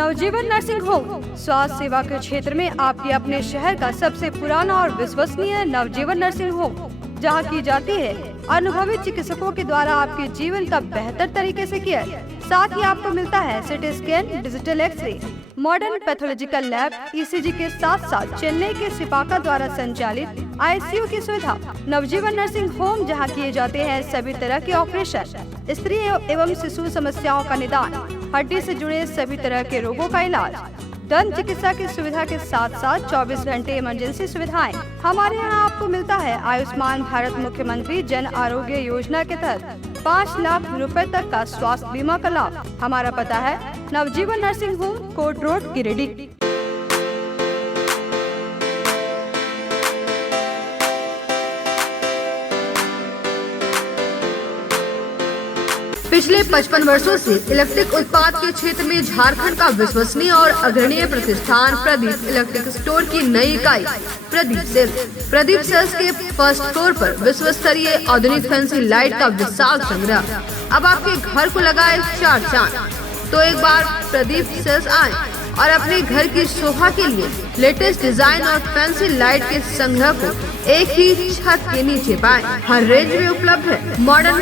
नवजीवन nursing home स्वास्थ्य सेवा के क्षेत्र में आपके अपने शहर का सबसे पुराना और विश्वसनीय नवजीवन नर्सिंग होम, जहां की जाती है अनुभवी चिकित्सकों के द्वारा आपके जीवन का बेहतर तरीके से केयर। साथ ही आपको मिलता है CT scan, digital x ray, modern pathological lab, ECG के साथ साथ चेन्नई के सिपाका द्वारा संचालित ICU की सुविधा। नवजीवन नर्सिंग होम जहां किए जाते हैं सभी तरह के ऑपरेशन, स्त्री एवं शिशु समस्याओं का निदान, हड्डी से जुड़े सभी तरह के रोगों का इलाज, दंत चिकित्सा की सुविधा के साथ साथ 24 घंटे इमरजेंसी सुविधाएं। हमारे यहाँ आपको मिलता है आयुष्मान भारत मुख्यमंत्री जन आरोग्य योजना के तहत 5 लाख रुपए तक का स्वास्थ्य बीमा का लाभ। हमारा पता है नवजीवन नर्सिंग होम, कोट रोड, गिरिडीह। पिछले 55 वर्षों से इलेक्ट्रिक उत्पाद के क्षेत्र में झारखंड का विश्वसनीय और अग्रणीय प्रतिष्ठान प्रदीप इलेक्ट्रिक स्टोर की नई इकाई प्रदीप सेल्स के फर्स्ट फ्लोर पर विश्व स्तरीय आधुनिक फैंसी लाइट का विशाल संग्रह। अब आपके घर को लगाए 4 चांद। तो एक बार प्रदीप सेल्स आए और अपने घर की शोभा के लिए लेटेस्ट डिजाइन और फैंसी लाइट के संग्रह को एक ही छत के नीचे पाएं। हर रेंज में उपलब्ध है मॉडर्न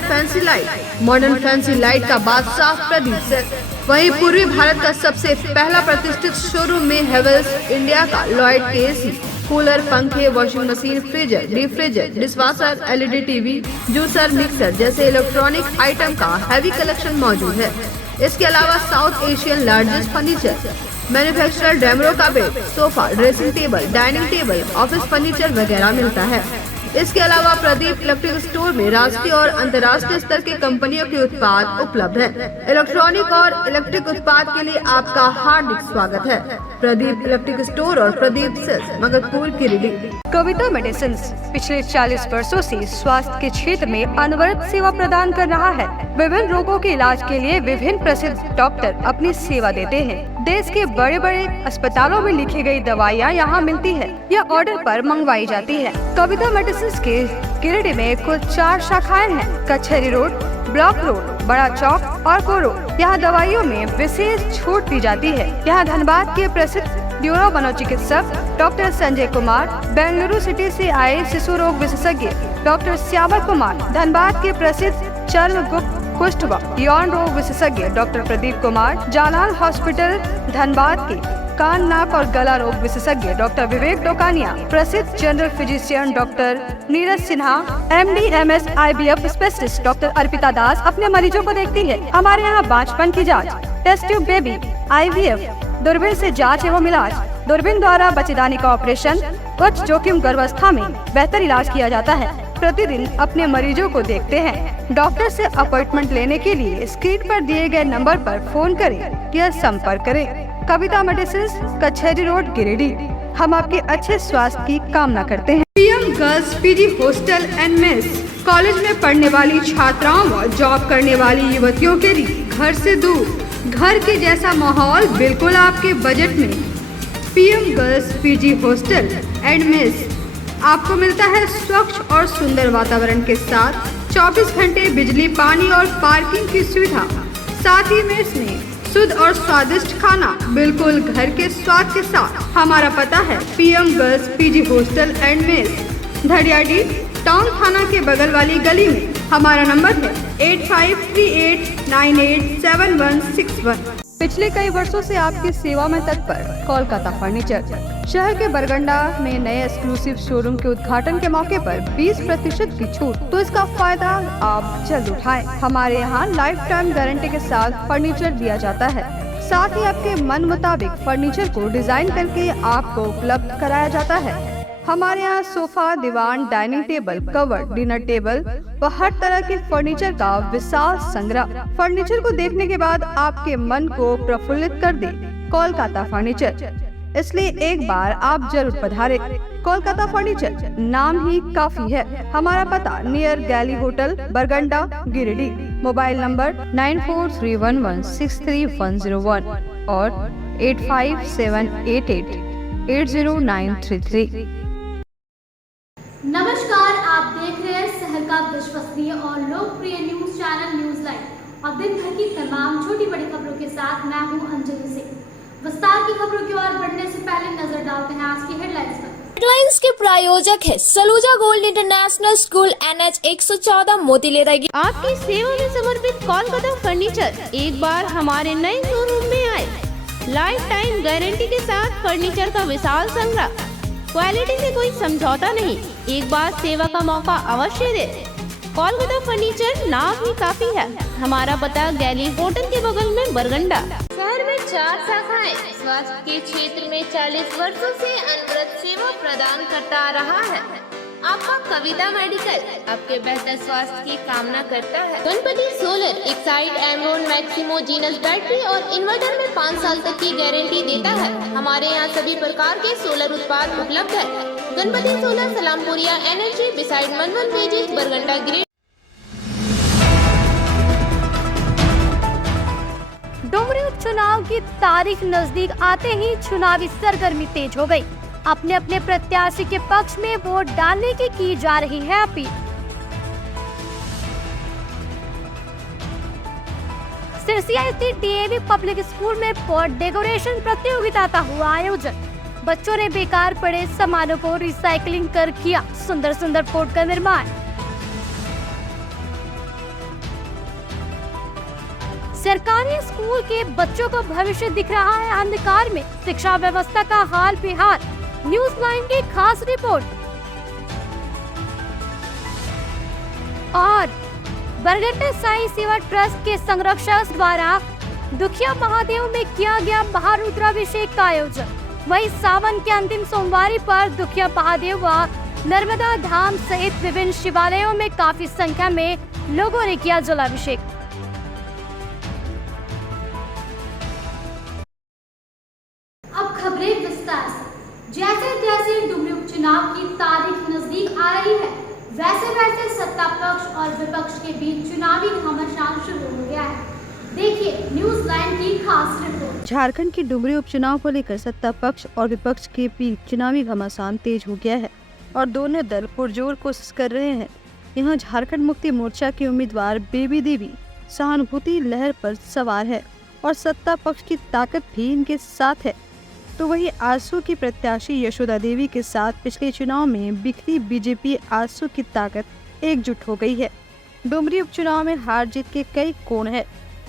फैंसी लाइट का बादशाह प्रदीप सेल्स। वहीं पूर्वी भारत का सबसे पहला प्रतिष्ठित शोरूम में हेवेल्स इंडिया का लॉयड के AC, कूलर, पंखे, washing machine, freezer, deep freezer, dishwasher, LED TV, juicer, mixer जैसे इलेक्ट्रॉनिक आइटम का हैवी कलेक्शन मौजूद है। इसके अलावा South Asian largest furniture manufacturer Damro का bed, sofa, dressing table, dining table, office furniture वगैरह मिलता है। इसके अलावा प्रदीप इलेक्ट्रिक स्टोर में राष्ट्रीय और अंतर्राष्ट्रीय स्तर के कंपनियों के उत्पाद उपलब्ध हैं। इलेक्ट्रॉनिक और इलेक्ट्रिक उत्पाद के लिए आपका हार्दिक स्वागत है। प्रदीप इलेक्ट्रिक स्टोर और प्रदीप सेल्स, मगरपुर, गिरिडीह। कविता मेडिसिन्स पिछले 40 वर्षों से स्वास्थ्य के क्षेत्र में अनवरत सेवा प्रदान कर रहा है। विभिन्न रोगों के इलाज के लिए विभिन्न प्रसिद्ध डॉक्टर अपनी सेवा देते हैं। देश के बड़े बड़े अस्पतालों में लिखी गई दवाइयाँ यहाँ मिलती है या ऑर्डर पर मंगवाई जाती है। कविता मेडिसिन्स के गिरिडीह में कुल 4 शाखाएं हैं। कचहरी रोड, ब्लॉक रोड, बड़ा चौक और कोरो। यहाँ दवाइयों में विशेष छूट दी जाती है। यहाँ धनबाद के प्रसिद्ध न्यूरो मनोचिकित्सक डॉक्टर संजय कुमार, बेंगलुरु सिटी से आए शिशु रोग विशेषज्ञ डॉक्टर श्यामल कुमार, धनबाद के प्रसिद्ध चर्म, गुप्त, कुष्ठ व यौन रोग विशेषज्ञ डॉक्टर प्रदीप कुमार, जालान हॉस्पिटल धनबाद के कान, नाक और गला रोग विशेषज्ञ डॉक्टर विवेक डोकानिया, प्रसिद्ध general physician doctor Neeraj Sinha, MD MS IVF specialist doctor Arpita Das अपने मरीजों को देखती है। हमारे यहाँ बांझपन की जांच, टेस्ट ट्यूब बेबी, IVF, दूरबीन से जांच एवं इलाज, दूरबीन द्वारा बच्चेदानी का ऑपरेशन, उच्च जोखिम गर्भावस्था में बेहतर इलाज किया जाता है। प्रतिदिन अपने मरीजों को देखते हैं। डॉक्टर से अपॉइंटमेंट लेने के लिए स्क्रीन पर दिए गए नंबर पर फोन करें या संपर्क करें। कविता मेडिसिन्स, कचहरी रोड, गिरिडीह। हम आपके अच्छे स्वास्थ्य की कामना करते हैं। PM girls PG hostel and mess college में पढ़ने वाली छात्राओं व जॉब करने वाली युवतियों के लिए घर से दूर, घर के जैसा माहौल बिल्कुल आपके बजट में। PM girls PG hostel and mess आपको मिलता है स्वच्छ और सुंदर वातावरण के साथ 24 घंटे बिजली, पानी और पार्किंग की सुविधा। साथ ही मेस में शुद्ध और स्वादिष्ट खाना बिल्कुल घर के स्वाद के साथ। हमारा पता है PM girls PG hostel and mess, Dhadiyadi town थाना के बगल वाली गली में। हमारा नंबर है 8538987161। पिछले कई वर्षों से आपकी सेवा में तत्पर कोलकाता फर्नीचर। शहर के बरगंडा में नए एक्सक्लूसिव शोरूम के उद्घाटन के मौके पर 20% की छूट, तो इसका फायदा आप जल्द उठाएं। हमारे यहाँ लाइफ टाइम गारंटी के साथ फर्नीचर दिया जाता है। साथ ही आपके मन मुताबिक फर्नीचर को डिजाइन करके आपको उपलब्ध कराया जाता है। हमारे यहाँ सोफा, दीवान, dining table, cover, dinner table व हर तरह के फर्नीचर का विशाल संग्रह। फर्नीचर को देखने के बाद आपके मन को प्रफुल्लित कर दे कोलकाता फर्नीचर, इसलिए एक बार आप जरूर पधारें। कोलकाता फर्नीचर नाम ही काफी है। हमारा पता नियर गैली होटल, बरगंडा, गिरिडीह। मोबाइल नंबर 9431163101 और 8578880933। नमस्कार, आप देख रहे हैं शहर का विश्वसनीय और लोकप्रिय न्यूज चैनल न्यूज लाइव और दिन भर की तमाम छोटी बड़ी खबरों के साथ मैं हूं अंजलि सिंह। विस्तार की खबरों की ओर बढ़ने से पहले नजर डालते हैं आज की हेडलाइंस पर। हेडलाइंस के प्रायोजक है Saluja gold international school NH 114 मोतीलेरा। आपकी सेवा में समर्पित कोलकाता फर्नीचर एक बार हमारे नए शोरूम में आए। लाइफ टाइम गारंटी के साथ फर्नीचर का विशाल संग्रह, क्वालिटी से कोई समझौता नहीं। एक बार सेवा का मौका अवश्य दे। कोलकाता फर्नीचर नाम ही काफी है। हमारा पता गैली होटल के बगल में बरगंडा। शहर में 4 शाखाएं। स्वास्थ्य के क्षेत्र में 40 वर्षों से अनवरत सेवा प्रदान करता आ रहा है। आपका कविता मेडिकल आपके बेहतर स्वास्थ्य की कामना करता है। Ganpati solar Exide Amaron Maximo genus battery और इन्वर्टर में 5 साल तक की गारंटी देता है। हमारे यहाँ सभी प्रकार के सोलर उत्पाद उपलब्ध है। Ganpati solar Salampuria energy beside मनवन वेजिस बरगंडा ग्रेड। डुमरी उपचुनाव की तारीख नजदीक आते ही चुनावी सरगर्मी तेज हो गई। अपने अपने प्रत्याशी के पक्ष में वोट डालने की जा रही है अपील। सिरसिया स्थित DAV पब्लिक स्कूल में पॉट डेकोरेशन प्रतियोगिता का हुआ आयोजन। बच्चों ने बेकार पड़े सामानों को रिसाइकलिंग कर किया सुंदर सुंदर पॉट का निर्माण। सरकारी स्कूल के बच्चों का भविष्य दिख रहा है अंधकार में। शिक्षा व्यवस्था का हाल बेहाल। न्यूज लाइन की खास रिपोर्ट। और बरगंडा साई सेवा ट्रस्ट के संरक्षक द्वारा दुखिया महादेव में किया गया महारुद्राभिषेक का आयोजन। वहीं सावन के अंतिम सोमवार पर दुखिया महादेव व नर्मदा धाम सहित विभिन्न शिवालयों में काफी संख्या में लोगों ने किया जलाभिषेक। अब खबरें विस्तार से। जैसे जैसे डुमरी उपचुनाव की तारीख नजदीक आ रही है, वैसे वैसे सत्ता पक्ष और विपक्ष के बीच चुनावी घमासान शुरू हो गया है। देखिए न्यूज लाइन की खास रिपोर्ट। झारखंड की डुमरी उपचुनाव को लेकर सत्ता पक्ष और विपक्ष के बीच चुनावी घमासान तेज हो गया है और दोनों दल पुरजोर कोशिश कर रहे हैं। यहाँ झारखंड मुक्ति मोर्चा के उम्मीदवार बेबी देवी सहानुभूति लहर पर सवार है और सत्ता पक्ष की ताकत भी इनके साथ है। तो वही आजसू की प्रत्याशी यशोदा देवी के साथ पिछले चुनाव में बिखरी बीजेपी आजसू की ताकत एकजुट हो गई है। डुमरी उपचुनाव में हार जीत के कई कोण है।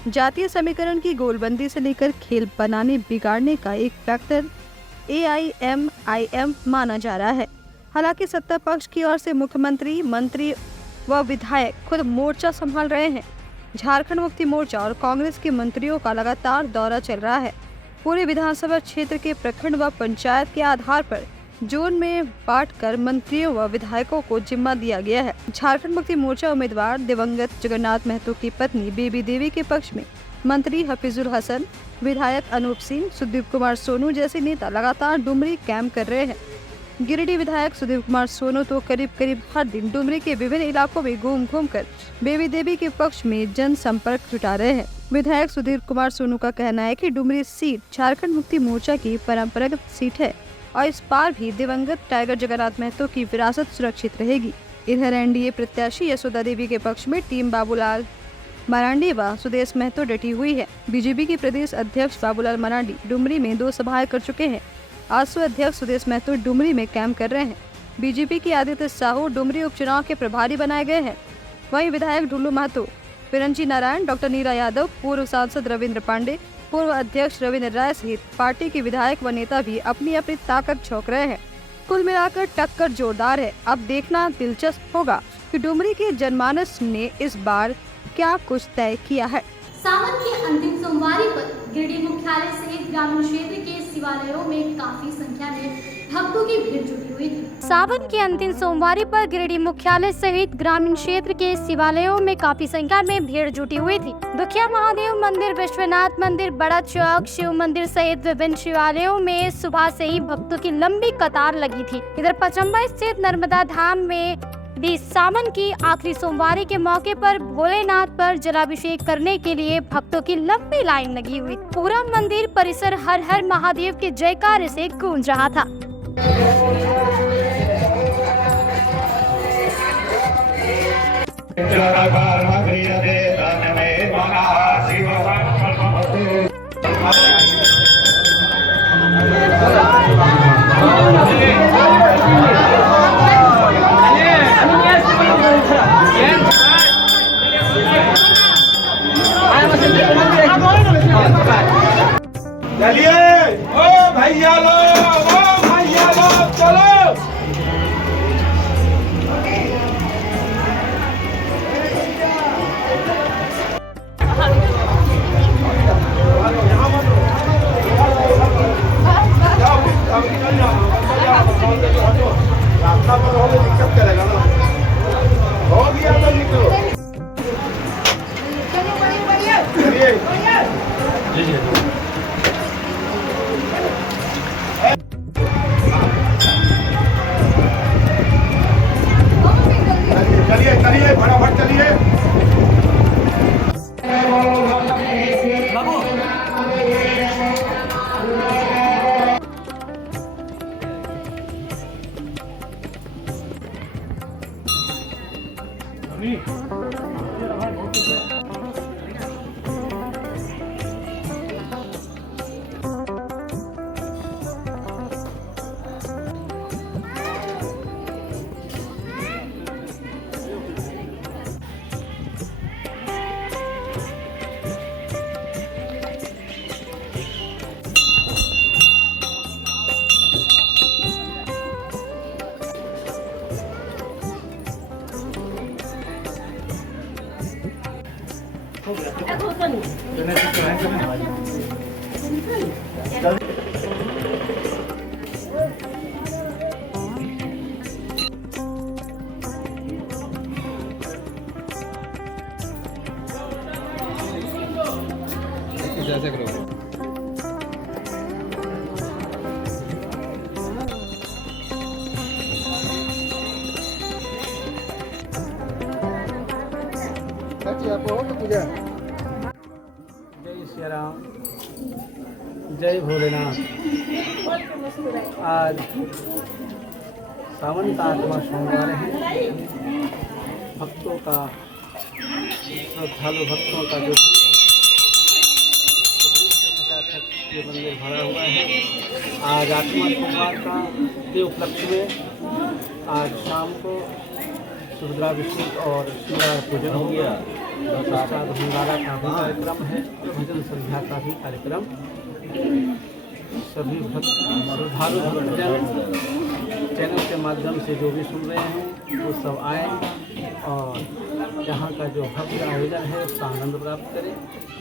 जातीय समीकरण की गोलबंदी से लेकर खेल बनाने बिगाड़ने का एक फैक्टर AIMIM माना जा रहा है। हालांकि सत्ता पक्ष की ओर से मुख्यमंत्री, मंत्री व विधायक खुद मोर्चा संभाल रहे हैं। झारखंड मुक्ति मोर्चा और कांग्रेस के मंत्रियों का लगातार दौरा चल रहा है। पूरे विधानसभा क्षेत्र के प्रखंड व पंचायत के आधार पर जोन में बांटकर मंत्रियों व विधायकों को जिम्मा दिया गया है। झारखंड मुक्ति मोर्चा उम्मीदवार दिवंगत जगन्नाथ महतो की पत्नी बेबी देवी के पक्ष में मंत्री हफीजुल हसन, विधायक अनूप सिंह, सुदीप कुमार सोनू जैसे नेता लगातार डुमरी कैंप कर रहे हैं। गिरिडीह विधायक सुदीप कुमार सोनू तो करीब हर दिन डुमरी के विभिन्न इलाकों में घूम कर बेबी देवी के पक्ष में जनसंपर्क जुटा रहे हैं। विधायक सुदीप कुमार सोनू का कहना है कि डुमरी सीट झारखंड मुक्ति मोर्चा की परंपरागत सीट है और इस बार भी दिवंगत टाइगर जगन्नाथ महतो की विरासत सुरक्षित रहेगी। इधर NDA प्रत्याशी यशोदा देवी के पक्ष में टीम बाबूलाल मरांडी व सुदेश महतो डटी हुई है। बीजेपी के प्रदेश अध्यक्ष बाबूलाल मरांडी डुमरी में 2 सभाएं कर चुके हैं। आजसू अध्यक्ष सुदेश महतो डुमरी में कैंप कर रहे हैं। बीजेपी के आदित्य साहू डुमरी उपचुनाव के प्रभारी बनाए गए हैं। वहीं विधायक ढुल्लू महतो, पिरंची नारायण, डॉक्टर नीरा यादव, पूर्व सांसद रविंद्र पांडे, पूर्व अध्यक्ष रविंद्र राय सहित पार्टी के विधायक व नेता भी अपनी अपनी ताकत झोंक रहे हैं। कुल मिलाकर टक्कर जोरदार है। अब देखना दिलचस्प होगा कि डुमरी के जनमानस ने इस बार क्या कुछ तय किया है। सावन के अंतिम सोमवार पर गिरिडीह मुख्यालय सहित ग्रामीण क्षेत्र के शिवालयों में काफी संख्या में भक्तों की भीड़ जुटी हुई थी। सावन के अंतिम सोमवार पर गिरिडीह मुख्यालय सहित ग्रामीण क्षेत्र के शिवालयों में काफी संख्या में भीड़ जुटी हुई थी। दुखिया महादेव मंदिर, विश्वनाथ मंदिर, बड़ा चौक, शिव मंदिर सहित विभिन्न शिवालयों में सुबह से ही भक्तों की लंबी कतार लगी थी। इधर पचम्बा स्थित नर्मदा धाम में भी सावन की आखिरी सोमवारी के मौके पर भोलेनाथ पर जलाभिषेक करने के लिए भक्तों की लंबी लाइन लगी हुई। पूरा मंदिर परिसर हर हर महादेव के जयकारे से गूंज रहा था। चलिए ओ भैया लोग चलो। रास्ता पर होने दिक्कत करेगा ना, हो गया तो निकलो। चलिए चलिए चलिए फटाफट चलिए। ऐसे करो। जय श्री राम, जय भोलेनाथ। आज सावन का 8वां सोमवार है। भक्तों का, श्रद्धालु भक्तों का जो ये मंदिर भरा हुआ है। आज 8वां सोमवार का के उपलक्ष्य में आज शाम को सुभद्रा विष्णु और शिवरात्रि पूजन हो गया। भंडारा का भी कार्यक्रम है, भजन संध्या का भी कार्यक्रम। सभी श्रद्धालु भक्तजन चैनल के माध्यम से जो भी सुन रहे हैं वो सब आए और यहाँ का जो भव्य आयोजन है उसका आनंद प्राप्त करें।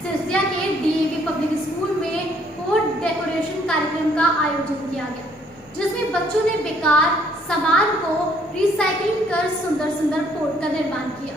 सिरसिया के डीएवी पब्लिक स्कूल में पोर्ट डेकोरेशन कार्यक्रम का आयोजन किया गया, जिसमें बच्चों ने बेकार सामान को रिसाइकलिंग कर सुंदर सुंदर पोर्ट का निर्माण किया।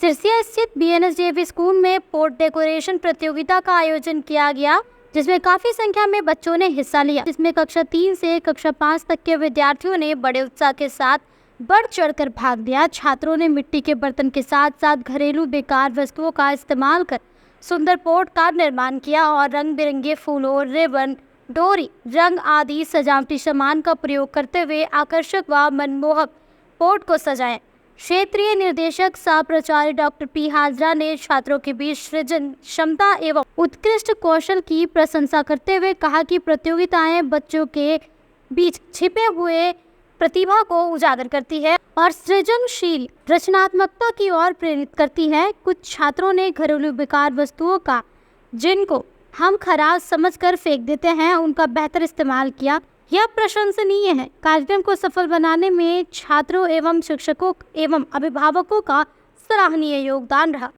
सिरसिया स्थित बीएनएस डीएवी स्कूल में पोर्ट डेकोरेशन प्रतियोगिता का आयोजन किया गया, जिसमें काफी संख्या में बच्चों ने हिस्सा लिया, जिसमें कक्षा 3 से कक्षा 5 तक के विद्यार्थियों ने बड़े उत्साह के साथ बढ़ चढ़कर भाग लिया। छात्रों ने मिट्टी के बर्तन के साथ साथ घरेलू बेकार वस्तुओं का इस्तेमाल कर सुंदर पोर्ट का निर्माण किया और रंग बिरंगे फूलों, रिबन, डोरी, रंग आदि सजावटी सामान का प्रयोग करते हुए आकर्षक व मनमोहक पोर्ट को सजाएं। क्षेत्रीय निर्देशक सह प्राचार्य डॉक्टर पी हाजरा ने छात्रों के बीच सृजन क्षमता एवं उत्कृष्ट कौशल की प्रशंसा करते हुए कहा कि प्रतियोगिताएं बच्चों के बीच छिपे हुए प्रतिभा को उजागर करती है और सृजनशील रचनात्मकता की ओर प्रेरित करती है। कुछ छात्रों ने घरेलू बेकार वस्तुओं का, जिनको हम खराब समझकर फेंक देते हैं, उनका बेहतर इस्तेमाल किया। यह प्रशंसनीय है। कार्यक्रम को सफल बनाने में छात्रों एवं शिक्षकों एवं अभिभावकों का सराहनीय योगदान रहा।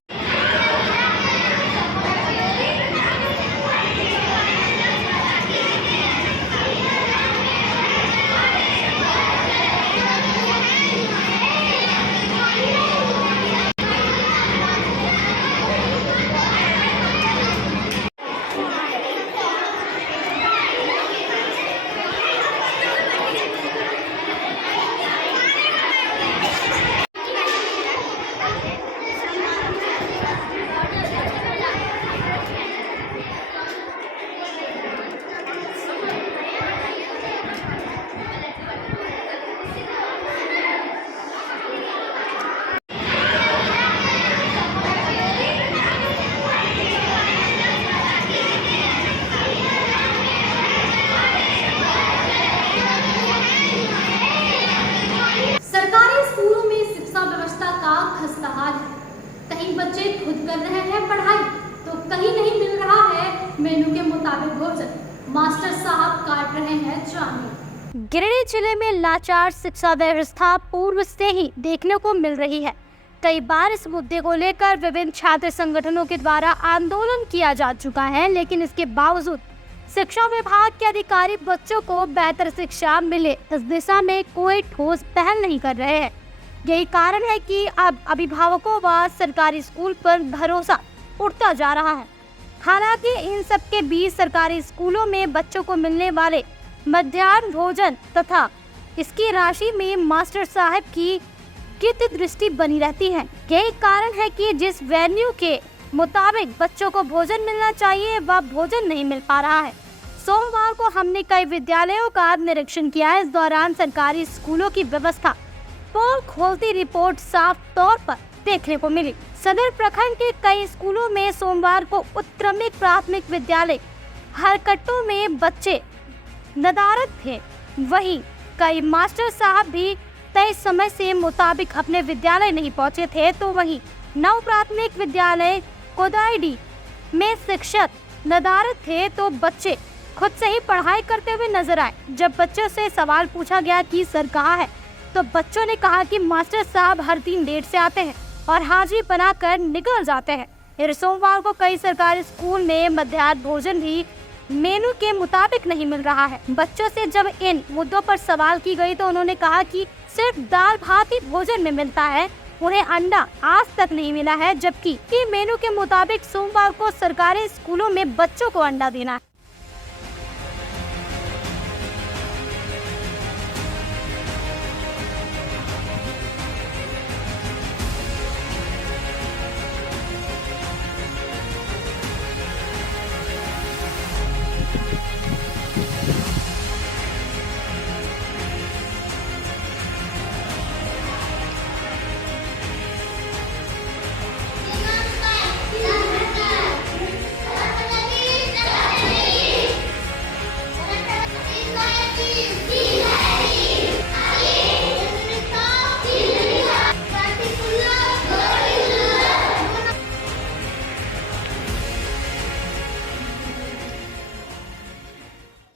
खुद कर रहे हैं पढ़ाई तो कहीं नहीं मिल रहा है मेनू के मुताबिक भोजन। मास्टर साहब काट रहे हैं चांदी। गिरिडीह जिले में लाचार शिक्षा व्यवस्था पूर्व से ही देखने को मिल रही है। कई बार इस मुद्दे को लेकर विभिन्न छात्र संगठनों के द्वारा आंदोलन किया जा चुका है, लेकिन इसके बावजूद शिक्षा विभाग के अधिकारी बच्चों को बेहतर शिक्षा मिले इस दिशा में कोई ठोस पहल नहीं कर रहे हैं। यही कारण है कि अब अभिभावकों व सरकारी स्कूल पर भरोसा उठता जा रहा है। हालांकि इन सब के बीच सरकारी स्कूलों में बच्चों को मिलने वाले मध्याह्न भोजन तथा इसकी राशि में मास्टर साहब की कित दृष्टि बनी रहती है। यही कारण है कि जिस वेन्यू के मुताबिक बच्चों को भोजन मिलना चाहिए वह भोजन नहीं मिल पा रहा है। सोमवार को हमने कई विद्यालयों का निरीक्षण किया। इस दौरान सरकारी स्कूलों की व्यवस्था पोल खोलती रिपोर्ट साफ तौर पर देखने को मिली। सदर प्रखंड के कई स्कूलों में सोमवार को उत्क्रमित प्राथमिक विद्यालय हरकट्टों में बच्चे नदारद थे। वहीं कई मास्टर साहब भी तय समय से मुताबिक अपने विद्यालय नहीं पहुंचे थे। तो वहीं नव प्राथमिक विद्यालय कोदाईडी में शिक्षक नदारद थे तो बच्चे खुद से ही पढ़ाई करते हुए नजर आए। जब बच्चों से सवाल पूछा गया कि सर कहाँ है, तो बच्चों ने कहा कि मास्टर साहब हर दिन लेट से आते हैं और हाजिरी बनाकर निकल जाते हैं। फिर सोमवार को कई सरकारी स्कूल में मध्याह्न भोजन भी मेनू के मुताबिक नहीं मिल रहा है। बच्चों से जब इन मुद्दों पर सवाल की गई तो उन्होंने कहा कि सिर्फ दाल भात ही भोजन में मिलता है, उन्हें अंडा आज तक नहीं मिला है, जबकि मेनू के मुताबिक सोमवार को सरकारी स्कूलों में बच्चों को अंडा देना है।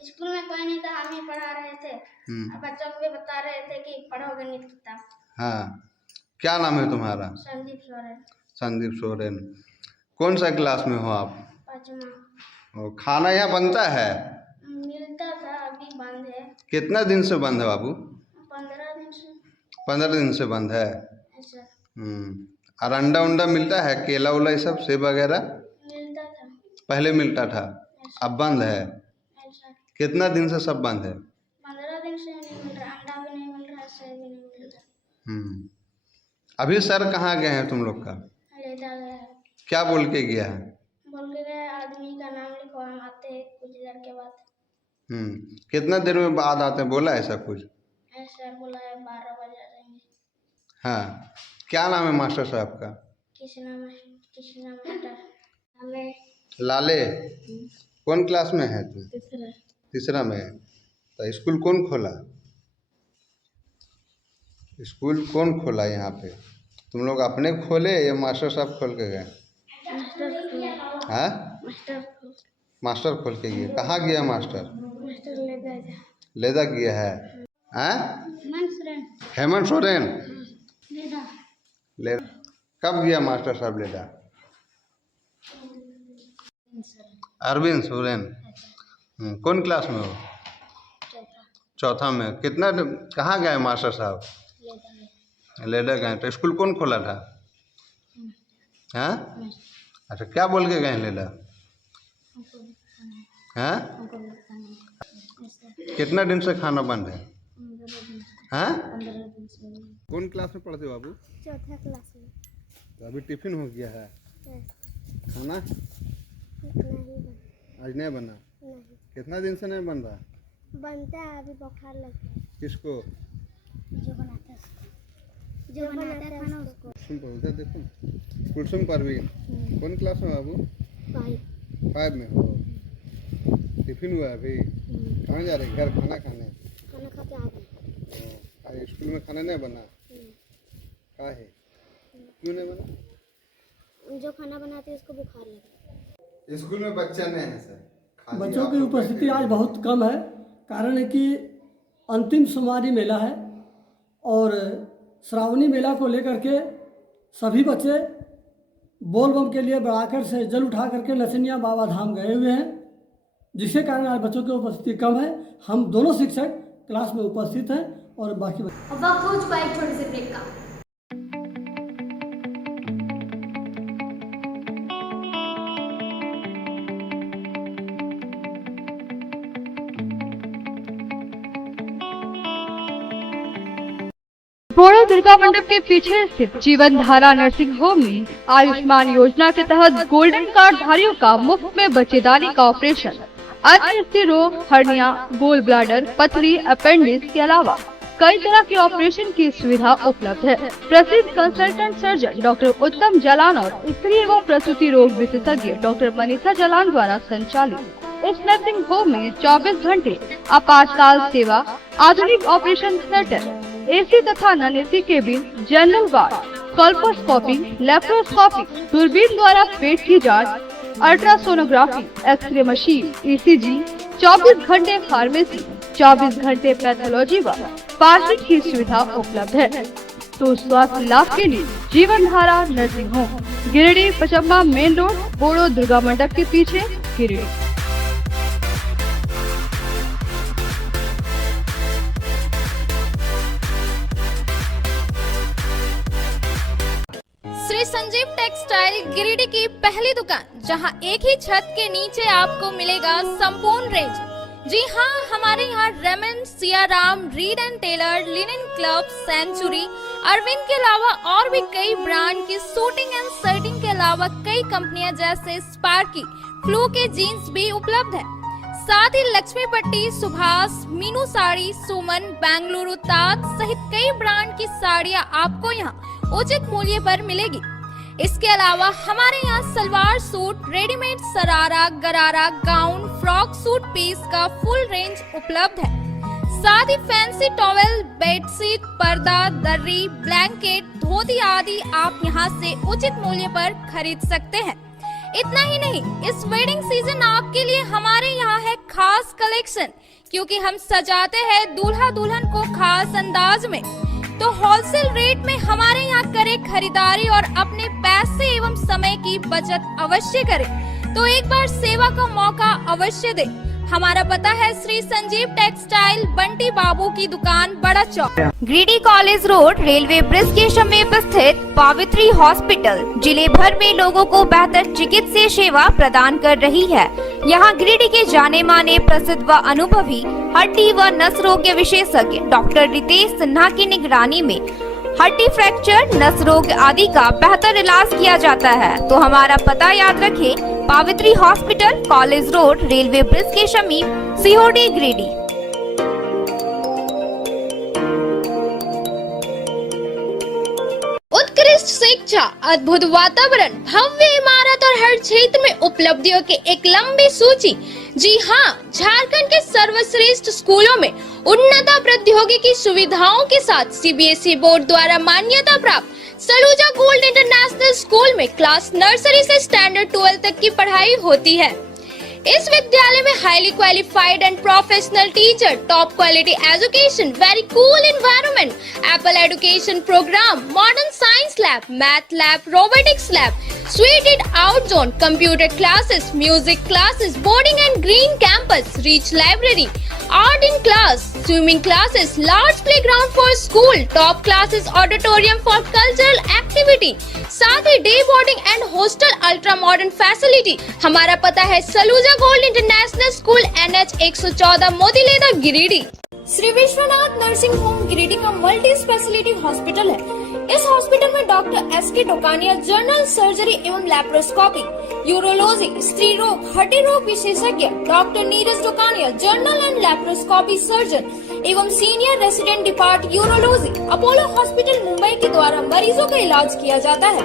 स्कूल में कोई नहीं था, हम ही पढ़ा रहे थे। बच्चों को भी बता रहे थे कि पढ़ो गणित किताब। हाँ, क्या नाम है तुम्हारा? संदीप सोरेन। संदीप सोरेन। कौन सा क्लास में हो आप? 5वां। खाना यहाँ बनता है? मिलता था, अभी बंद है। कितना दिन से बंद है बाबू? 15 दिन से। 15 दिन से बंद है। ऐसा और अंडा उंडा मिलता है, केला उला ये सब सेब वगैरह? मिलता था, पहले मिलता था, अब बंद है। ऐसा कितना दिन से सब बंद है? 15 दिन से नहीं मिल रहा, अंडा भी नहीं मिल रहा, सेब भी नहीं मिल रहा। अभी सर कहाँ गए हैं तुम लोग का? लेता गया है। क्या बोल के गया है? बोल के गया आदमी का नाम लिखो, हम आते हैं कुछ देर के बाद। कितना देर में बाद आते हैं, बोला ऐसा कुछ? ऐसा बोला है 12 बजे आएंगे। हाँ, क्या नाम है मास्टर साहब का? कृष्णा मास्टर। हमें लाले। कौन क्लास में है तू? तीसरा में। तो स्कूल कौन खोला? स्कूल कौन खोला यहाँ पे? तुम लोग अपने खोले या मास्टर साहब खोल के गए? हाँ, मास्टर खोल के गए। कहाँ गया मास्टर? लेदा गया है। हाँ, हेमंत सोरेन। ले कब गया मास्टर साहब लेदा? अरविंद सोरेन। कौन क्लास में हो? चौथा में। कितना कहाँ गए मास्टर साहब? लेदा गए। तो स्कूल कौन खोला था? हाँ, अच्छा, क्या बोल के गए लेदा? हाँ, कितना दिन से खाना बंद है? हाँ, कौन क्लास में पढ़ते हो बाबू? चौथा क्लास में। तो अभी टिफिन हो गया है, खाना आज नहीं बना? नहीं, कितना दिन से नहीं बन रहा? बनता है, अभी बुखार लग गया। किसको? जो बनाता है खाना उसको। कुलसुम पर उधर देखो, कुलसुम परवीन। कौन क्लास में बाबू? 5 में हो। टिफिन हुआ अभी? कहाँ जा रहे? घर खाना खाने? खाना खा के आ गए। आज स्कूल में खाना नहीं बना? क्या है, क्यों नहीं बना? जो खाना बनाते हैं उसको बुखार लगा। स्कूल में बच्चा नहीं है सर, बच्चों की उपस्थिति आज बहुत कम है। कारण है कि अंतिम सोमवारी मेला है और श्रावणी मेला को लेकर के सभी बच्चे बोल बम के लिए बड़ाकर से जल उठा करके लसनिया बाबा धाम गए हुए हैं, जिसके कारण आज बच्चों की उपस्थिति कम है। हम दोनों शिक्षक क्लास में उपस्थित हैं और बाकी वक्त हो चुका है एक छोटे से ब्रेक का। बोड़ो दुर्गा मंडप के पीछे स्थित जीवन धारा नर्सिंग होम में आयुष्मान योजना के तहत गोल्डन कार्ड धारियों का मुफ्त में बच्चेदानी का ऑपरेशन, अन्य स्त्री रोग, हर्निया, गोल ब्लाडर, पथरी, अपेंडिक्स के अलावा कई तरह के ऑपरेशन की सुविधा उपलब्ध है। प्रसिद्ध कंसल्टेंट सर्जन डॉक्टर उत्तम जालान और स्त्री एवं प्रसूति रोग विशेषज्ञ डॉक्टर मनीषा जालान द्वारा संचालित इस नर्सिंग होम में 24 घंटे आपातकाल सेवा, आधुनिक ऑपरेशन थिएटर, एसी तथा non AC cabin, general ward, colposcopy, laparoscopy, दूरबीन द्वारा पेट की जांच, अल्ट्रासोनोग्राफी, एक्सरे मशीन, ईसीजी, 24 घंटे फार्मेसी, 24 घंटे पैथोलॉजी व पार्किंग की सुविधा उपलब्ध है। तो स्वास्थ्य लाभ के लिए Jeevan Dhara nursing home, Giridih Pachamba main road, बोड़ो दुर्गा मंडप के पीछे, गिरिडीह। श्री संजीव टेक्सटाइल गिरिडीह की पहली दुकान, जहां एक ही छत के नीचे आपको मिलेगा संपूर्ण रेंज। जी हाँ, हमारे यहाँ Raymond, Siyaram, Reid and Taylor, Linen Club, Century, Arvind के अलावा और भी कई ब्रांड की सूटिंग एंड शर्टिंग के अलावा कई कंपनियां जैसे स्पार्की, फ्लू के जीन्स भी उपलब्ध है। साथ ही लक्ष्मी पट्टी, सुभाष, मीनू साड़ी, सुमन, बेंगलुरु ताज सहित कई ब्रांड की साड़ियां आपको यहाँ उचित मूल्य पर मिलेगी। इसके अलावा हमारे यहाँ सलवार सूट, रेडीमेड सरारा, गरारा, गाउन, फ्रॉक सूट पीस का फुल रेंज उपलब्ध है। साथ ही फैंसी टॉवेल, बेडशीट, पर्दा, दर्री, ब्लैंकेट, धोती आदि आप यहाँ से उचित मूल्य पर खरीद सकते हैं। इतना ही नहीं, इस वेडिंग सीजन आपके लिए हमारे यहाँ है खास कलेक्शन, क्योंकि हम सजाते हैं दूल्हा दुल्हन को खास अंदाज में। तो होलसेल रेट में हमारे यहाँ करें खरीदारी और अपने पैसे एवं समय की बचत अवश्य करें। तो एक बार सेवा का मौका अवश्य दें। हमारा पता है श्री संजीव टेक्सटाइल, बंटी बाबू की दुकान, बड़ा चौक, Giridih college road, railway bridge के समीप स्थित पावित्री हॉस्पिटल जिले भर में लोगों को बेहतर चिकित्सीय सेवा प्रदान कर रही है। यहाँ गिरिडीह के जाने माने, प्रसिद्ध व अनुभवी हड्डी व नस रोग के विशेषज्ञ डॉक्टर रितेश सिन्हा की निगरानी में हड्डी फ्रैक्चर, नस रोग आदि का बेहतर इलाज किया जाता है। तो हमारा पता याद रखें, Pavitri hospital, college road, railway bridge के समीप, सीहोडी, गिरिडीह। उत्कृष्ट शिक्षा, अद्भुत वातावरण, भव्य इमारत और हर क्षेत्र में उपलब्धियों की एक लंबी सूची। जी हाँ, झारखंड के सर्वश्रेष्ठ स्कूलों में उन्नत प्रौद्योगिकी सुविधाओं के साथ सीबीएसई बोर्ड द्वारा मान्यता प्राप्त सलूजा गोल्ड इंटरनेशनल स्कूल में क्लास नर्सरी से स्टैंडर्ड 12 तक की पढ़ाई होती है। इस विद्यालय में highly qualified and professional teacher, top quality education, very cool environment, Apple education program, modern science lab, math lab, robotics lab, suited out zone, computer classes, music classes, boarding and green campus, rich library, art in class, swimming classes, large playground for school, top classes, auditorium for cultural activity, साथ ही day boarding and hostel, ultra modern facility. हमारा पता है Saluja gold international school, NH 114, Motileda, Giridih. Shri Vishwanath nursing home Giridih का multi speciality hospital है। इस hospital में doctor SK Tokania general surgery एवं लैप्रोस्कोपी, यूरोलॉजी, स्त्री रोग, हड्डी रोग विशेषज्ञ, doctor Neeraj Tokania general and laparoscopy surgeon एवं senior resident depart urology, Apollo hospital Mumbai के द्वारा मरीजों का इलाज किया जाता है।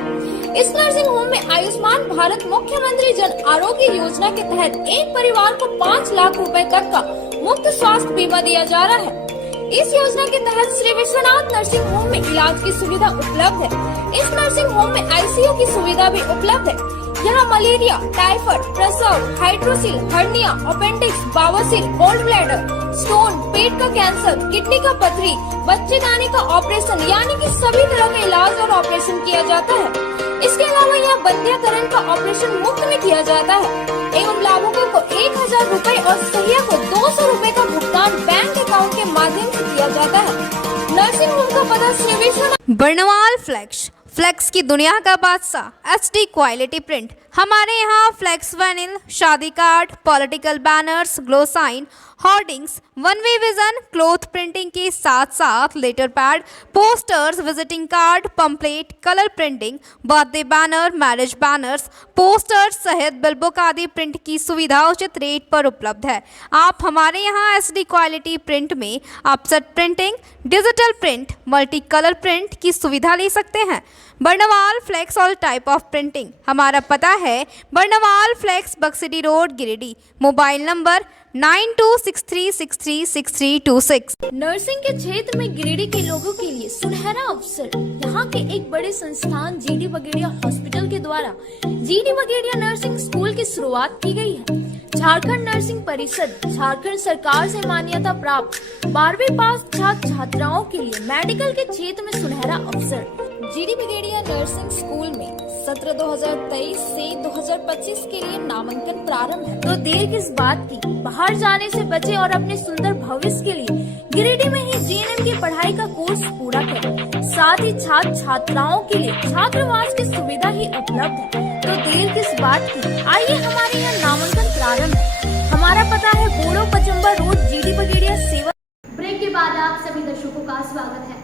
इस नर्सिंग होम में आयुष्मान भारत मुख्यमंत्री जन आरोग्य योजना के तहत एक परिवार को 5 लाख रुपए तक का मुफ्त स्वास्थ्य बीमा दिया जा रहा है। इस योजना के तहत श्री विश्वनाथ नर्सिंग होम में इलाज की सुविधा उपलब्ध है। इस नर्सिंग होम में ICU की सुविधा भी उपलब्ध है। यहाँ मलेरिया, टाइफाइड, प्रसव, हाइड्रोसिल, हर्निया, अपेंडिक्स, बावासीर, गोल्ड ब्लैडर, स्टोन, पेट का कैंसर, किडनी का पथरी, बच्चेदानी का ऑपरेशन यानी कि सभी तरह का इलाज और ऑपरेशन किया जाता है। इसके अलावा यहाँ बंध्याकरण का ऑपरेशन मुफ्त में किया जाता है एवं लाभुकों को 1000 रूपए और सहिया को 200 रूपए का भुगतान बैंक अकाउंट के माध्यम से किया जाता है। नर्सिंग होम का पता श्री विश्वनाथ बर्नवाल फ्लेक्स की दुनिया का बादशाह HD क्वालिटी प्रिंट। हमारे यहाँ फ्लेक्स वैनिल, शादी card, political banners, glow sign, hoardings, one way vision, cloth printing के साथ साथ letter pad, posters, visiting card, pamphlet, colour printing, birthday banner, marriage banners, posters सहित बिलबुक आदि प्रिंट की सुविधा उचित रेट पर उपलब्ध है। आप हमारे यहाँ SD क्वालिटी प्रिंट में offset printing, digital print, multi colour print की सुविधा ले सकते हैं। Barnwal flex all type of printing. हमारा पता है Barnwal flex Baksidih road, Giridih. Mobile number 9263636326। Nursing के क्षेत्र में गिरिडीह के लोगों के लिए सुनहरा अवसर। यहाँ के एक बड़े संस्थान GD बगेड़िया हॉस्पिटल के द्वारा GD बगेड़िया नर्सिंग स्कूल की शुरुआत की गई है। झारखंड नर्सिंग परिषद झारखंड सरकार से मान्यता प्राप्त 12वीं पास छात्र छात्राओं के लिए मेडिकल के क्षेत्र में सुनहरा अवसर। GD बगेड़िया नर्सिंग स्कूल में सत्र 2023 से 2025 के लिए नामांकन प्रारंभ है, तो देर किस बात की। बाहर जाने से बचे और अपने सुंदर भविष्य के लिए गिरिडीह में ही GNM की पढ़ाई का कोर्स पूरा करें। साथ ही छात्र छात्राओं के लिए छात्रावास की सुविधा ही उपलब्ध है, तो देर किस बात की। आइए हमारे यहाँ नामांकन प्रारंभ है। हमारा पता है बोड़ो पचम्बा रोड, GD बगेड़िया सेवा। ब्रेक के बाद आप सभी दर्शकों का स्वागत है।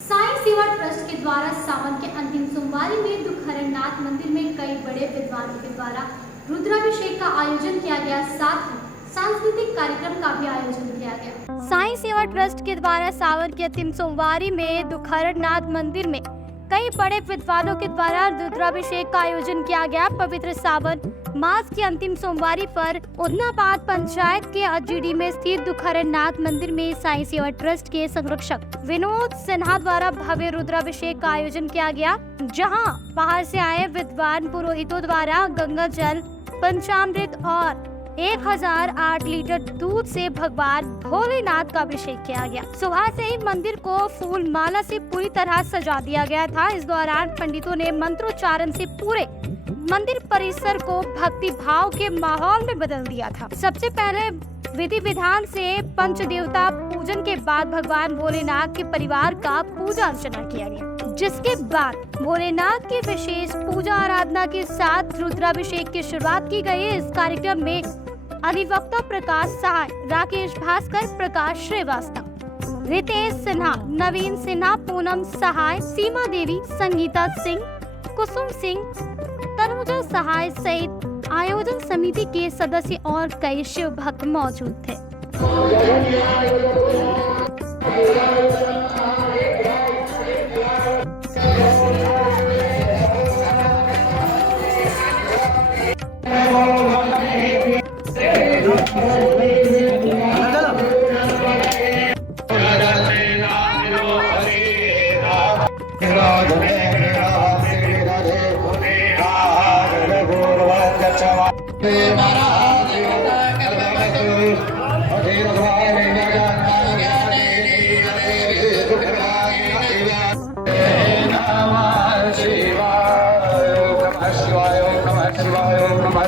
साईं सेवा ट्रस्ट के द्वारा सावन के अंतिम सोमवारी में दुखहरनाथ मंदिर में कई बड़े विद्वानों के द्वारा रुद्राभिषेक का आयोजन किया गया, साथ ही सांस्कृतिक कार्यक्रम का भी आयोजन किया गया। साईं सेवा ट्रस्ट के द्वारा सावन के अंतिम सोमवारी में दुखहरनाथ मंदिर में कई बड़े विद्वानों के द्वारा रुद्राभिषेक का आयोजन किया गया। पवित्र सावन मास की अंतिम सोमवारी पर उदनाबाद पंचायत के GD में स्थित दुखहरनाथ मंदिर में साईं सेवा ट्रस्ट के संरक्षक विनोद सिन्हा द्वारा भव्य रुद्राभिषेक का आयोजन किया गया, जहां बाहर से आए विद्वान पुरोहितों द्वारा गंगा जल, पंचामृत और 1008 लीटर दूध से भगवान भोलेनाथ का अभिषेक किया गया। सुबह से ही मंदिर को फूल माला से पूरी तरह सजा दिया गया था। इस दौरान पंडितों ने मंत्रोच्चारण से पूरे मंदिर परिसर को भक्ति भाव के माहौल में बदल दिया था। सबसे पहले विधि विधान से पंचदेवता पूजन के बाद भगवान भोलेनाथ के परिवार का पूजा अर्चना किया गया, जिसके बाद भोलेनाथ की विशेष पूजा आराधना के साथ रुद्राभिषेक की शुरुआत की गई। इस कार्यक्रम में अधिवक्ता प्रकाश सहाय, राकेश भास्कर, प्रकाश श्रीवास्तव, रितेश सिन्हा, नवीन सिन्हा, पूनम सहाय, सीमा देवी, संगीता सिंह, कुसुम सिंह, तनुजा सहाय सहित आयोजन समिति के सदस्य और कई शिव भक्त मौजूद थे।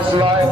शिवाय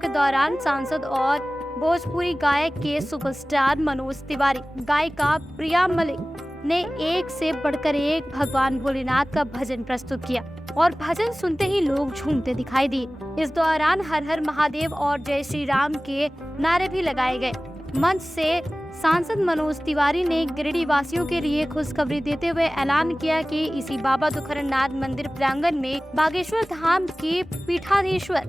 के दौरान सांसद और भोजपुरी गायक के सुपरस्टार मनोज तिवारी, गायिका प्रिया मलिक ने एक से बढ़कर एक भगवान भोलेनाथ का भजन प्रस्तुत किया और भजन सुनते ही लोग झूमते दिखाई दिए। इस दौरान हर हर महादेव और जय श्री राम के नारे भी लगाए गए। मंच से सांसद मनोज तिवारी ने गिरिडीह वासियों के लिए खुशखबरी देते हुए ऐलान किया कि इसी बाबा दुखरनाथ मंदिर प्रांगण में बागेश्वर धाम के पीठाधीश्वर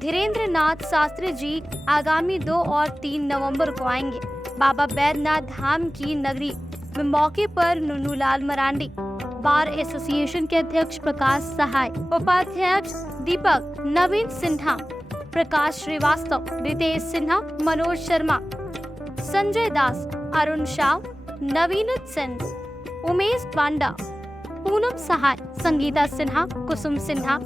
धीरेन्द्र नाथ शास्त्री जी आगामी 2 और 3 नवंबर को आएंगे। बाबा बैद्यनाथ धाम की नगरी में मौके पर नुनूलाल मरांडी, बार एसोसिएशन के अध्यक्ष प्रकाश सहाय, उपाध्यक्ष दीपक, नवीन सिन्हा, प्रकाश श्रीवास्तव, रितेश सिन्हा, मनोज शर्मा, संजय दास, अरुण शाह, नवीन सेन, उमेश पांडा, पूनम सहाय, संगीता सिन्हा, कुसुम सिन्हा,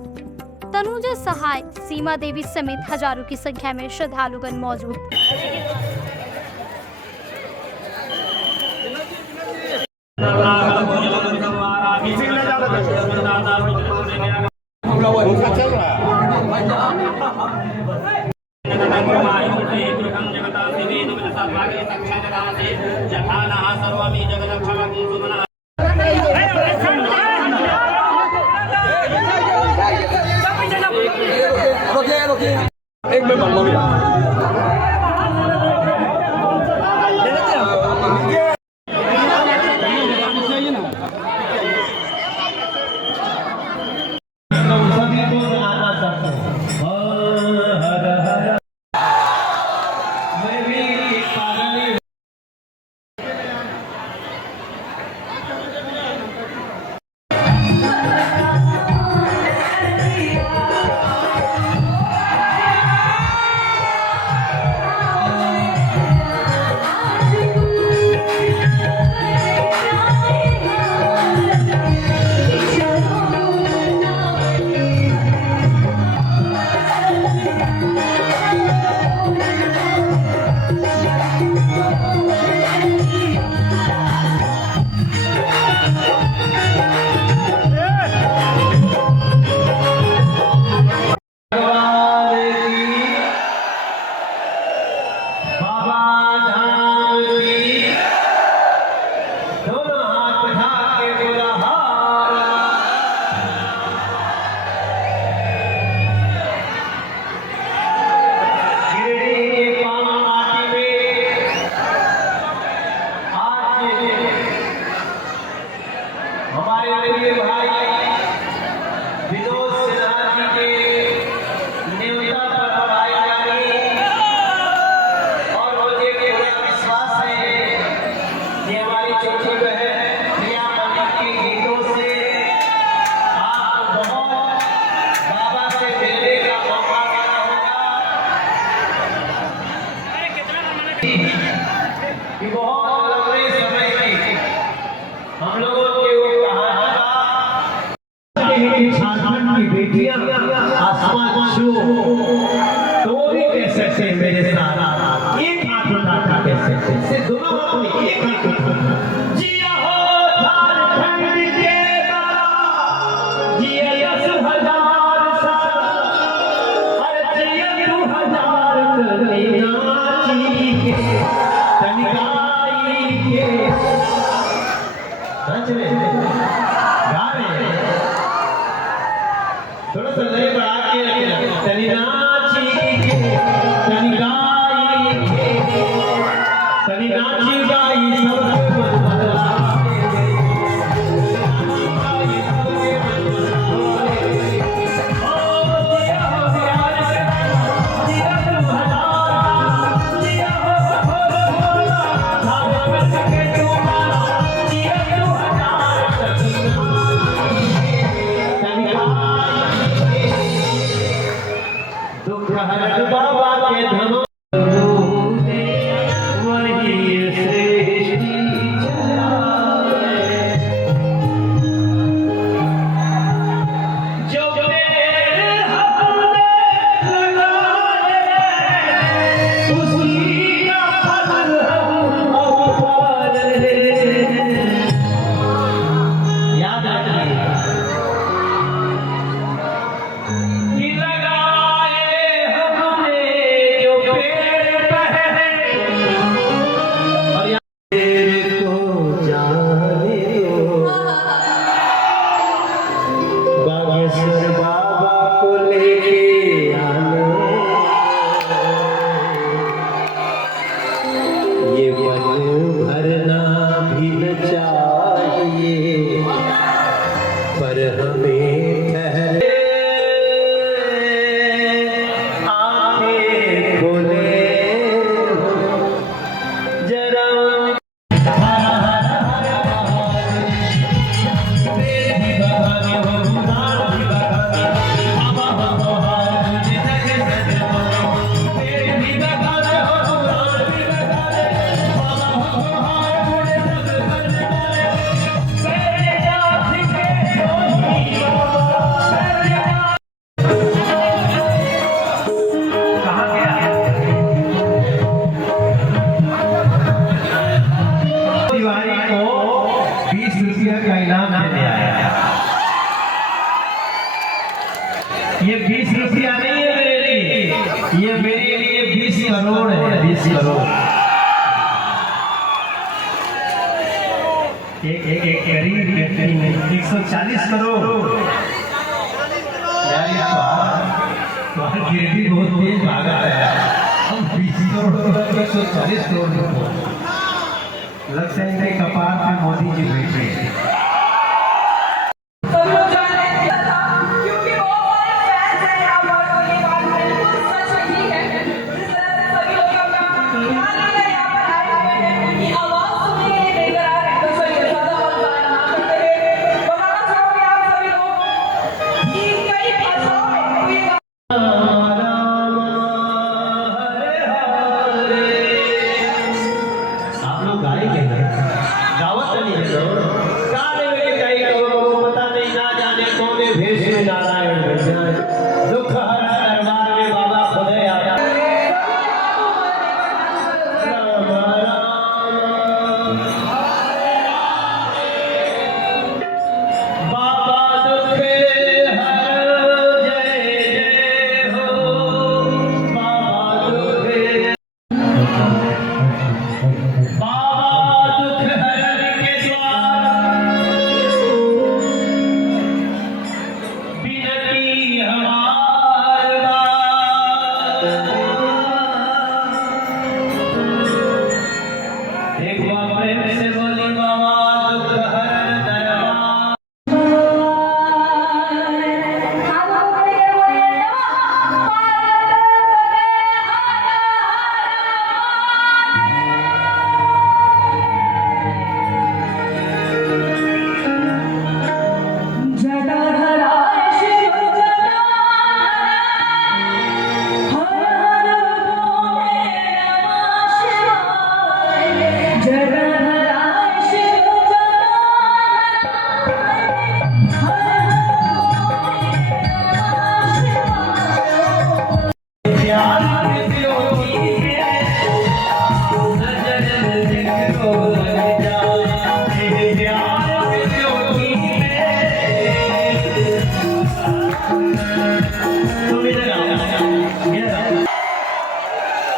तनुजा सहाय, सीमा देवी समेत हजारों की संख्या में श्रद्धालुगण मौजूद। एक में बहुत लंबे समय की हम लोगों के वो कहानी झारखंड की बेटियां आसमान छू तो वो भी कह सकते हैं मेरे साथ एक हाथ उठाता कह सकते हैं से दोनों हाथ एक हाथ उठाता जिया हो झारखंड के बाबा जिया 10,000 साल अरे जिया 2,000 करीना जी के तनिकाई के सच में गा रहे हैं थोड़ा सा लय बढ़ा के तनिनाची के तनिकाई के तनिनाची गाई सब पर हमें ठहरे आंखें खोले जरा तिवारी को 20 रुपया का इनाम देने आया। ये 20 रुपया नहीं है मेरे लिए, ये मेरे लिए 20 करोड़ है। 20 करोड़ एक गरीब व्यक्ति ने 140 करोड़ यार गिरडी बहुत तेज भागा है। हम 20 करोड़ 140 करोड़ लगता है कपार पे मोदी जी बैठे हैं।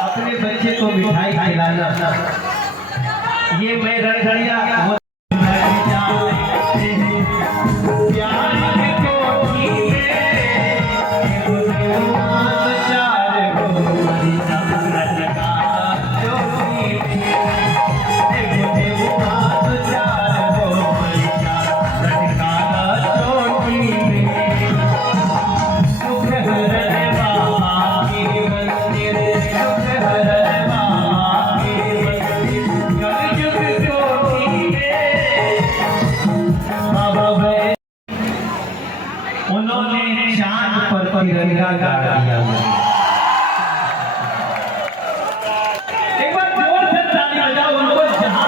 अपने बच्चे को मिठाई खिलाना, ये मैं रणघड़िया उन्होंने चांद पर तिरंगा गाड़ दिया। एक बार जोर से ताली बजाओ उनको, जहां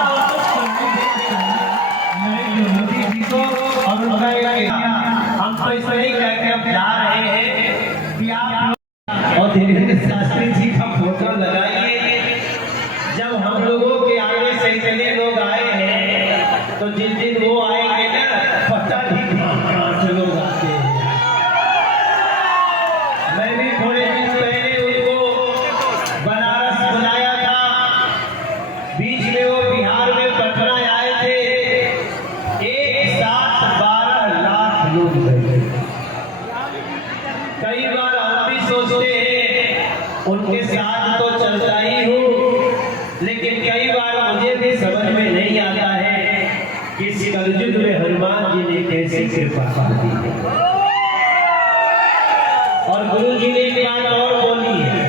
मोदी जी को और हम तो इस वही कह के अब जा रहे हैं कि आप और धीरे शास्त्री जी का फोटो लगाइए। जब हम लोगों के आगे से इतने लोग आए हैं तो जिस दिन वो आएंगे ना, पता नहीं कहां से लोग आते हैं। मैं भी थोड़े दिन पहले उनको बनारस बुलाया था, बीच में वो बिहार में पटना आए थे। एक साथ 12 लाख लोग गए। कई बार हम भी सोचते हैं उनके साथ तो चलता ही हूँ, लेकिन कई बार मुझे भी समझ में नहीं आता है कि इस कलयुग में हनुमान जी ने कैसी कृपा पाती है। और गुरु जी ने एक बात और बोली है,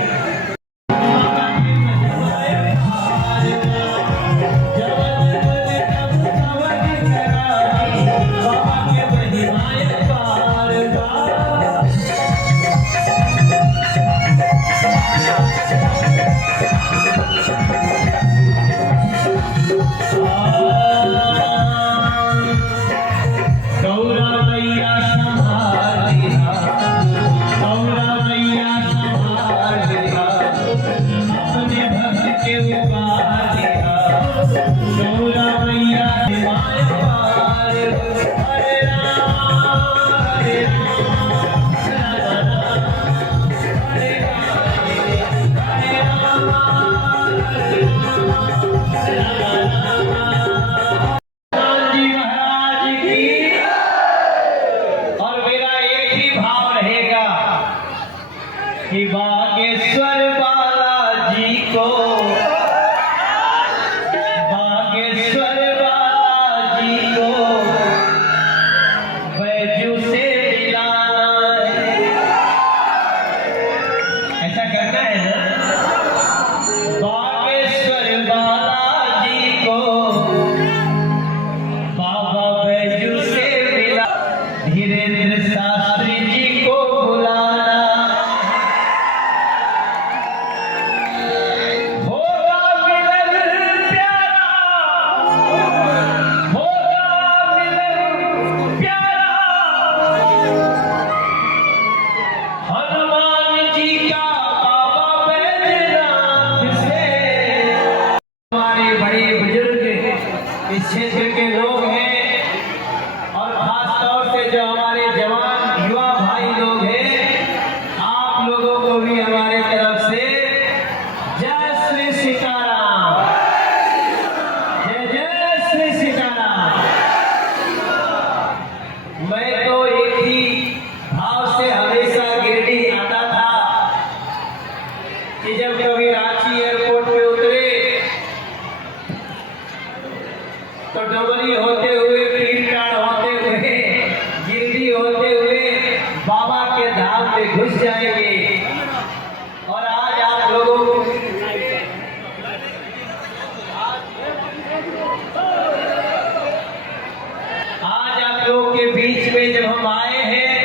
कि बागेश्वर बालाजी को, बागेश्वर बालाजी को बैजू से मिलाना है। ऐसा करना है ना, बागेश्वर बालाजी को बाबा बैजू से मिला, धीरेन्द्र शास्त्री जी को बुलाना, इस क्षेत्र के लोग हैं और खास तौर से जो हमारे जवान युवा भाई लोग हैं, आप लोगों को भी हमारे तरफ से जय श्री सीताराम, जय जय श्री सीताराम। मैं तो एक ही भाव से हमेशा गिरडी आता था कि जब कभी रांची एयरपोर्ट पे उतरे तो डोगरी होते हुए, पीरटाड़ होते हुए, गिरडी होते हुए बाबा के धाम में घुस जाएंगे। और आज आप लोगों के बीच में जब हम आए हैं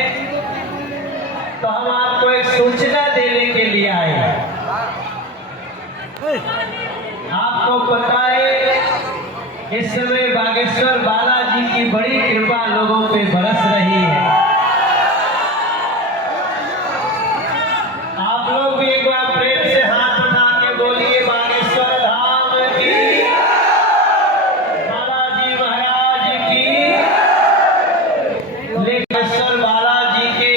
तो हम आपको एक सूचना देने के लिए आए हैं। आपको पता है इस समय बागेश्वर बालाजी की बड़ी कृपा लोगों पे बरस रही है। आप लोग भी एक बार प्रेम से हाथ उठा के बोलिए बागेश्वर धाम की, बालाजी महाराज की। बागेश्वर बालाजी के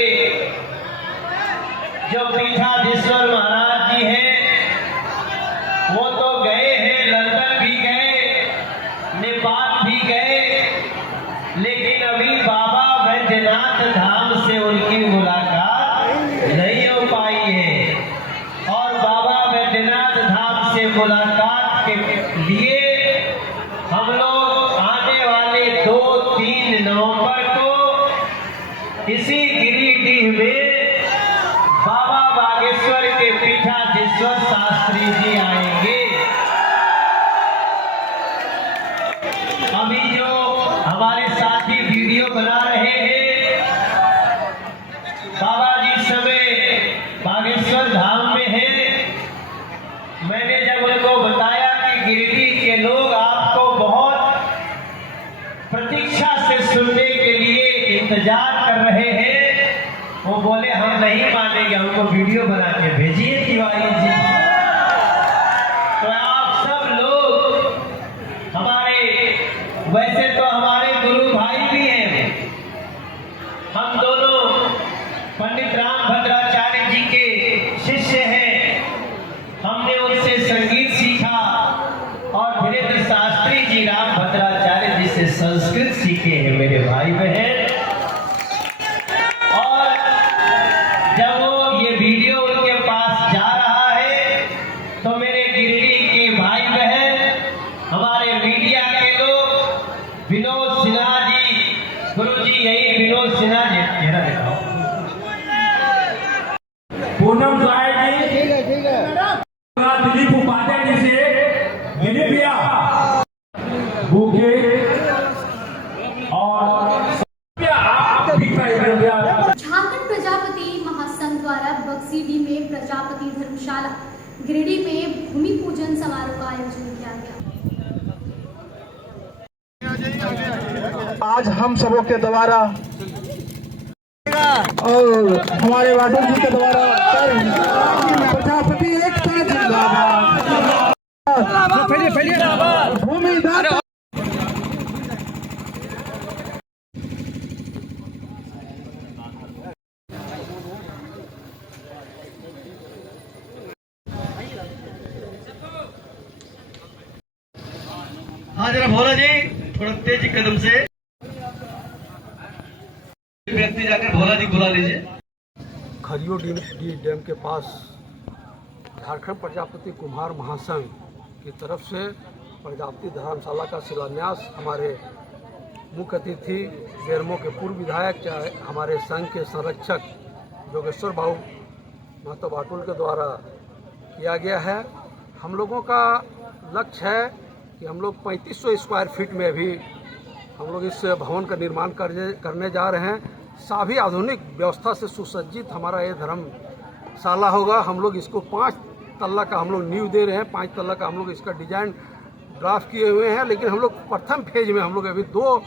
जो पीठाधीश्वर महाराज जी हैं वो तो गए हैं, लंदन भी गए, नेपाल भी गए, लेकिन अभी बाबा बैद्यनाथ धाम से उनकी मुलाकात नहीं हो पाई है। और बाबा बैद्यनाथ धाम से मुलाकात के लिए हम लोग आने वाले 2-3 नवंबर को इसी गिरिडीह में बाबा बागेश्वर के पीठाधीश्वर शास्त्री जी आएंगे। अभी जो हमारे साथी वीडियो बना रहे हैं, बाबा जी समय बागेश्वर धाम में हैं। मैंने जब उनको बताया कि गिरिडीह के लोग आपको बहुत प्रतीक्षा से सुनने के लिए इंतजार कर रहे हैं, वो बोले हम नहीं मानेंगे, हमको वीडियो बना के भेजिए तिवारी जी। तो आप सब लोग हमारे, वैसे तो हमारे गुरु भाई भी हैं, हम दोनों पंडित रामभद्राचार्य जी के शिष्य हैं। हमने उनसे संगीत सीखा और धीरेन्द्र शास्त्री जी रामभद्राचार्य जी से संस्कृत सीखे हैं मेरे भाई बहन। और जब वो ये वीडियो उनके पास जा रहा है झारखंड प्रजापति महासंघ द्वारा बक्सीडी में प्रजापति धर्मशाला गिरिडीह में भूमि पूजन समारोह का आयोजन किया गया। आज हम सबों के द्वारा और हमारे वाटो जी के द्वारा प्रजापति एक साथ जिंदाबाद भूमि दाता। हाँ जरा भोला जी थोड़ा तेजी कदम से व्यक्ति जाकर भोला जी बुला लीजिए। खरियो डी डैम के पास झारखंड प्रजापति कुम्हार महासंघ की तरफ से प्रजापति धर्मशाला का शिलान्यास हमारे मुख्य अतिथि बेरमो के पूर्व विधायक चाहे हमारे संघ के संरक्षक जोगेश्वर बाबू महतो बाटुल के द्वारा किया गया है। हम लोगों का लक्ष्य है कि हम लोग 3500 स्क्वायर फीट में भी हम लोग इस भवन का निर्माण करने जा रहे हैं। सभी आधुनिक व्यवस्था से सुसज्जित हमारा ये धर्मशाला होगा। हम लोग इसको 5 तल्ला का हम लोग नींव दे रहे हैं, 5 तल्ला का हम लोग इसका डिजाइन ड्राफ्ट किए हुए हैं, लेकिन हम लोग प्रथम फेज में हम लोग अभी 2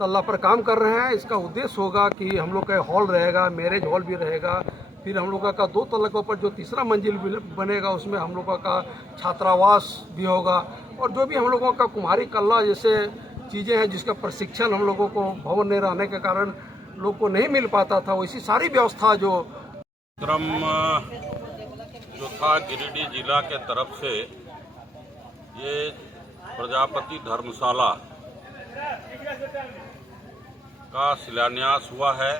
तल्ला पर काम कर रहे हैं। इसका उद्देश्य होगा कि हम लोग का हॉल रहेगा, मैरिज हॉल भी रहेगा, फिर हम लोगों का 2 तल्ला के ऊपर जो तीसरा मंजिल बनेगा उसमें हम लोगों का छात्रावास भी होगा और जो भी हम लोगों का कुम्हारी कला जैसे चीज़ें हैं जिसका प्रशिक्षण हम लोगों को भवन नहीं रहने के कारण लोग को नहीं मिल पाता था, वैसी सारी व्यवस्था जो क्रम जो था गिरिडीह जिला के तरफ से ये प्रजापति धर्मशाला का शिलान्यास हुआ है।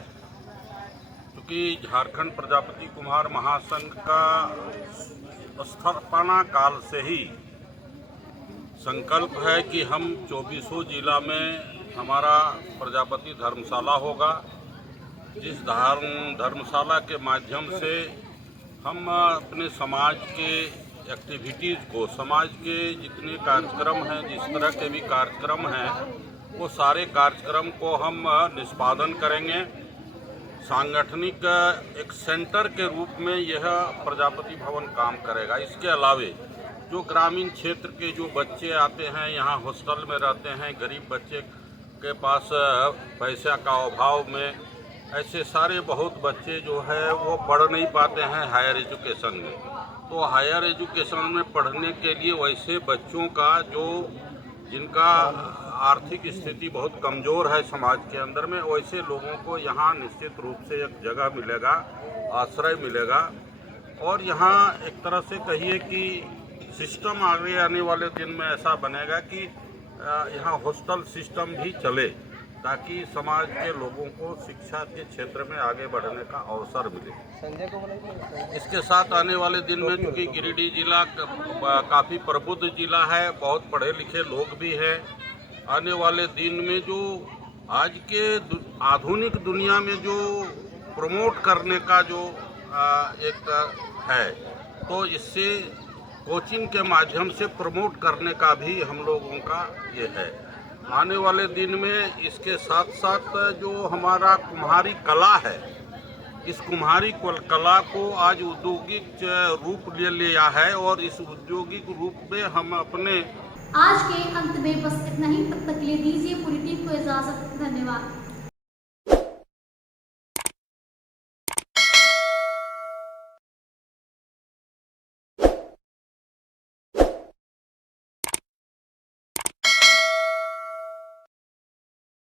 क्योंकि झारखंड प्रजापति कुम्हार महासंघ का स्थापना काल से ही संकल्प है कि हम 2400 जिला में हमारा प्रजापति धर्मशाला होगा, जिस धर्मशाला के माध्यम से हम अपने समाज के एक्टिविटीज़ को, समाज के जितने कार्यक्रम हैं, जिस तरह के भी कार्यक्रम हैं, वो सारे कार्यक्रम को हम निष्पादन करेंगे। सांगठनिक एक सेंटर के रूप में यह प्रजापति भवन काम करेगा। इसके अलावे जो ग्रामीण क्षेत्र के जो बच्चे आते हैं, यहाँ हॉस्टल में रहते हैं, गरीब बच्चे के पास पैसा का अभाव में ऐसे सारे बहुत बच्चे जो है वो पढ़ नहीं पाते हैं हायर एजुकेशन में। तो हायर एजुकेशन में पढ़ने के लिए वैसे बच्चों का जो जिनका आर्थिक स्थिति बहुत कमज़ोर है समाज के अंदर में, वैसे लोगों को यहाँ निश्चित रूप से एक जगह मिलेगा, आश्रय मिलेगा। और यहाँ एक तरह से कहिए कि सिस्टम आगे आने वाले दिन में ऐसा बनेगा कि यहाँ हॉस्टल सिस्टम भी चले, ताकि समाज के लोगों को शिक्षा के क्षेत्र में आगे बढ़ने का अवसर मिले। इसके साथ आने वाले दिन में, क्योंकि गिरिडीह जिला काफ़ी प्रबुद्ध जिला है, बहुत पढ़े लिखे लोग भी हैं, आने वाले दिन में जो आज के आधुनिक दुनिया में जो प्रमोट करने का जो एक है, तो इससे कोचिंग के माध्यम से प्रमोट करने का भी हम लोगों का ये है। आने वाले दिन में इसके साथ साथ जो हमारा कुम्हारी कला है, इस कुम्हारी कला को आज औद्योगिक रूप ले लिया है और इस औद्योगिक रूप में हम अपने आज के अंत में बस इतना ही। तब तक ले दीजिए पूरी टीम को इजाजत। धन्यवाद।